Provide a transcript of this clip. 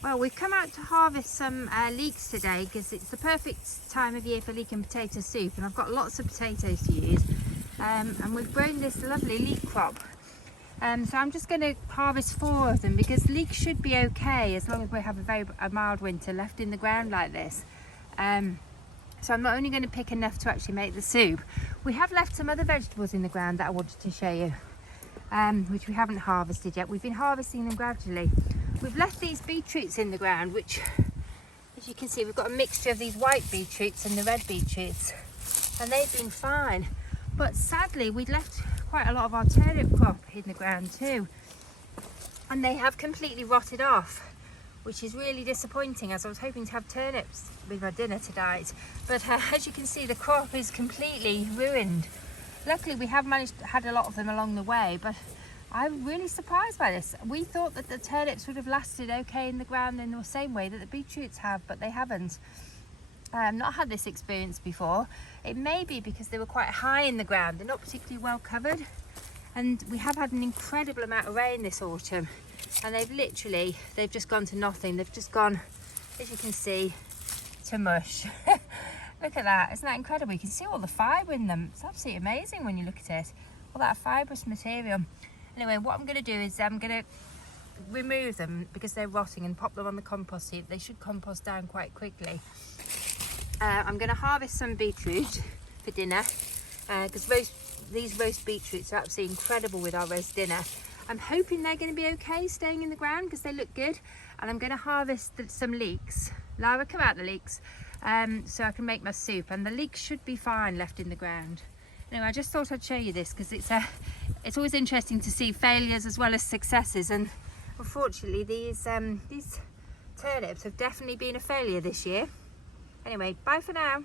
Well, we've come out to harvest some leeks today because it's the perfect time of year for leek and potato soup, and I've got lots of potatoes to use, and we've grown this lovely leek crop. So I'm just going to harvest 4 of them because leeks should be okay as long as we have a mild winter left in the ground like this. So I'm not only going to pick enough to actually make the soup. We have left some other vegetables in the ground that I wanted to show you, which we haven't harvested yet. We've been harvesting them gradually. We've left these beetroots in the ground, which, as you can see, we've got a mixture of these white beetroots and the red beetroots, and they've been fine. But sadly, we'd left quite a lot of our turnip crop in the ground too, and they have completely rotted off, which is really disappointing, as I was hoping to have turnips with my dinner tonight. But as you can see, the crop is completely ruined. Luckily, we have had a lot of them along the way, but I'm really surprised by this. We thought that the turnips would have lasted okay in the ground in the same way that the beetroots have, but they haven't. I've not had this experience before. It may be because they were quite high in the ground. They're not particularly well covered, and we have had an incredible amount of rain this autumn, and they've just gone to nothing. They've just gone, as you can see, to mush. Look at that, isn't that incredible? You can see all the fibre in them. It's absolutely amazing when you look at it, all that fibrous material. Anyway, what I'm going to do is I'm going to remove them because they're rotting and pop them on the compost heap. They should compost down quite quickly. I'm going to harvest some beetroot for dinner because these roast beetroots are absolutely incredible with our roast dinner. I'm hoping they're going to be okay staying in the ground because they look good. And I'm going to harvest some leeks. Lara, come out the leeks, so I can make my soup. And the leeks should be fine left in the ground. Anyway, I just thought I'd show you this because it's always interesting to see failures as well as successes. And unfortunately, these turnips have definitely been a failure this year. Anyway, bye for now.